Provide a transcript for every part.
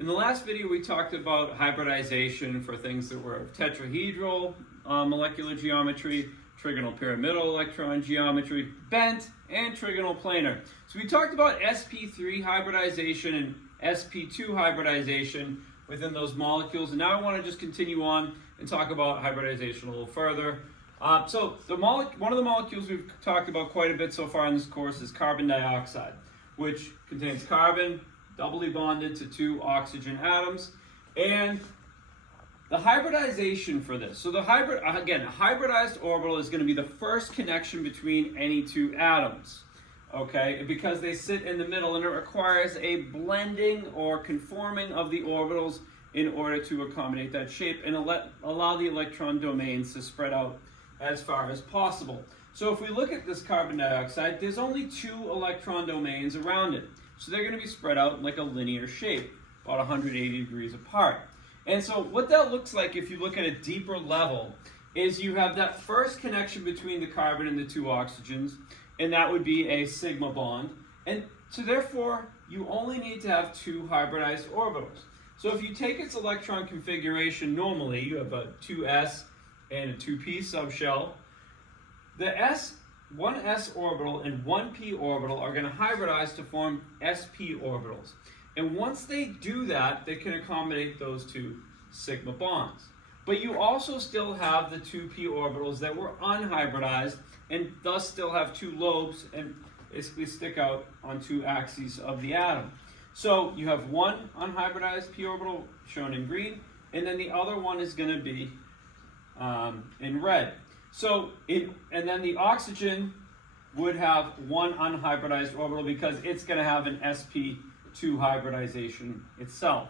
In the last video, we talked about hybridization for things that were tetrahedral molecular geometry, trigonal pyramidal electron geometry, bent, and trigonal planar. So we talked about sp3 hybridization and sp2 hybridization within those molecules, and now I want to just continue on and talk about hybridization a little further. One of the molecules we've talked about quite a bit so far in this course is carbon dioxide, which contains carbon doubly bonded to two oxygen atoms, and the hybridization for this. So a hybridized orbital is going to be the first connection between any two atoms, okay? Because they sit in the middle, and it requires a blending or conforming of the orbitals in order to accommodate that shape and allow the electron domains to spread out as far as possible. So if we look at this carbon dioxide, there's only two electron domains around it. So they're going to be spread out like a linear shape, about 180 degrees apart. And so what that looks like if you look at a deeper level is you have that first connection between the carbon and the two oxygens, and that would be a sigma bond. And so therefore, you only need to have two hybridized orbitals. So if you take its electron configuration normally, you have a 2s and a 2p subshell. The one s orbital and one p orbital are going to hybridize to form sp orbitals. And once they do that, they can accommodate those two sigma bonds. But you also still have the 2p orbitals that were unhybridized and thus still have two lobes and basically stick out on two axes of the atom. So you have one unhybridized p orbital shown in green, and then the other one is going to be in red. And then the oxygen would have one unhybridized orbital because it's going to have an sp2 hybridization itself.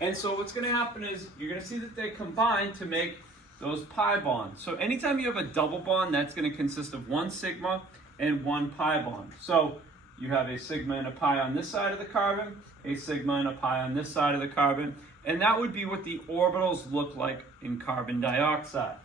And so what's going to happen is you're going to see that they combine to make those pi bonds. So anytime you have a double bond, that's going to consist of one sigma and one pi bond. So you have a sigma and a pi on this side of the carbon, a sigma and a pi on this side of the carbon, and that would be what the orbitals look like in carbon dioxide.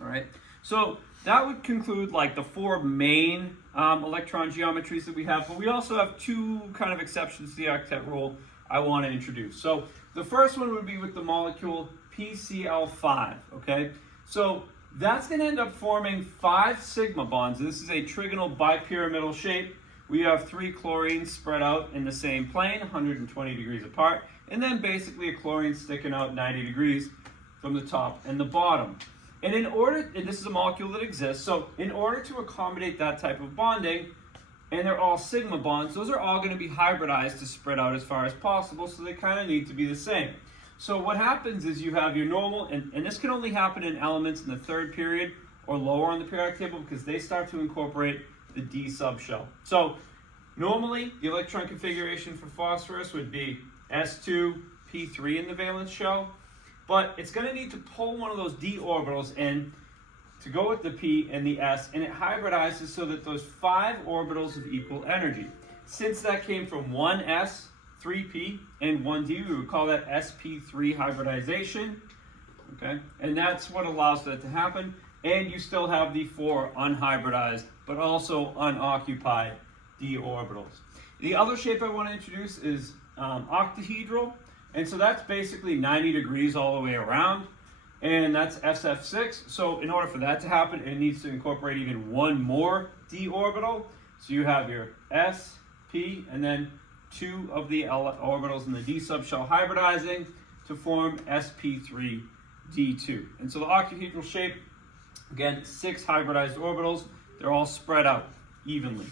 All right, so that would conclude like the four main electron geometries that we have, but we also have two kind of exceptions to the octet rule I want to introduce. So the first one would be with the molecule PCl5, okay? So that's going to end up forming 5 sigma bonds. This is a trigonal bipyramidal shape. We have 3 chlorines spread out in the same plane, 120 degrees apart, and then basically a chlorine sticking out 90 degrees from the top and the bottom. And this is a molecule that exists, so in order to accommodate that type of bonding, and they're all sigma bonds, those are all going to be hybridized to spread out as far as possible, so they kind of need to be the same. So what happens is you have your normal, and this can only happen in elements in the 3rd period or lower on the periodic table because they start to incorporate the D subshell. So normally, the electron configuration for phosphorus would be s2, p3 in the valence shell. But it's going to need to pull one of those d orbitals in to go with the p and the s, and it hybridizes so that those 5 orbitals of equal energy. Since that came from 1s, 3p, and 1d, we would call that sp3 hybridization. Okay, and that's what allows that to happen. And you still have the 4 unhybridized, but also unoccupied d orbitals. The other shape I want to introduce is octahedral. And so that's basically 90 degrees all the way around, and that's SF6. So in order for that to happen, it needs to incorporate even one more d orbital. So you have your s, p, and then 2 of the orbitals in the d subshell hybridizing to form sp3 d2. And so the octahedral shape, again, 6 hybridized orbitals. They're all spread out evenly.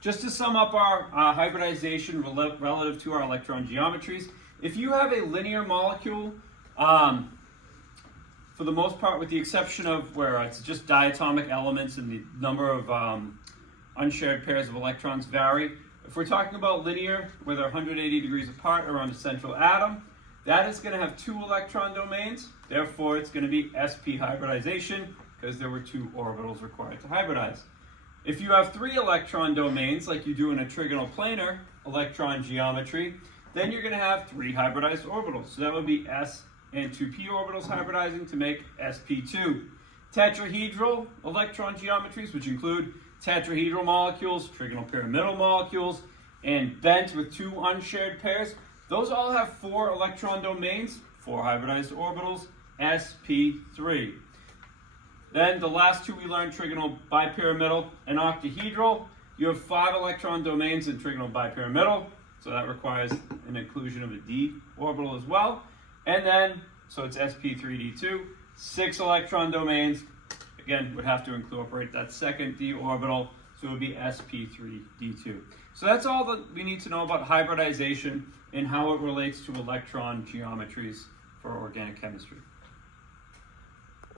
Just to sum up our hybridization relative to our electron geometries, if you have a linear molecule, for the most part, with the exception of where it's just diatomic elements and the number of unshared pairs of electrons vary, if we're talking about linear, where they're 180 degrees apart around a central atom, that is going to have 2 electron domains. Therefore, it's going to be sp hybridization because there were 2 orbitals required to hybridize. If you have 3 electron domains, like you do in a trigonal planar electron geometry, then you're going to have 3 hybridized orbitals. So that would be s and 2p orbitals hybridizing to make sp2. Tetrahedral electron geometries, which include tetrahedral molecules, trigonal pyramidal molecules, and bent with 2 unshared pairs, Those all have 4 electron domains, 4 hybridized orbitals, sp3. Then the last 2 we learned, trigonal bipyramidal and octahedral. You have 5 electron domains in trigonal bipyramidal, so that requires an inclusion of a d orbital as well. And then, so it's sp3d2, 6 electron domains, again, would have to incorporate that second d orbital, so it would be sp3d2. So that's all that we need to know about hybridization and how it relates to electron geometries for organic chemistry.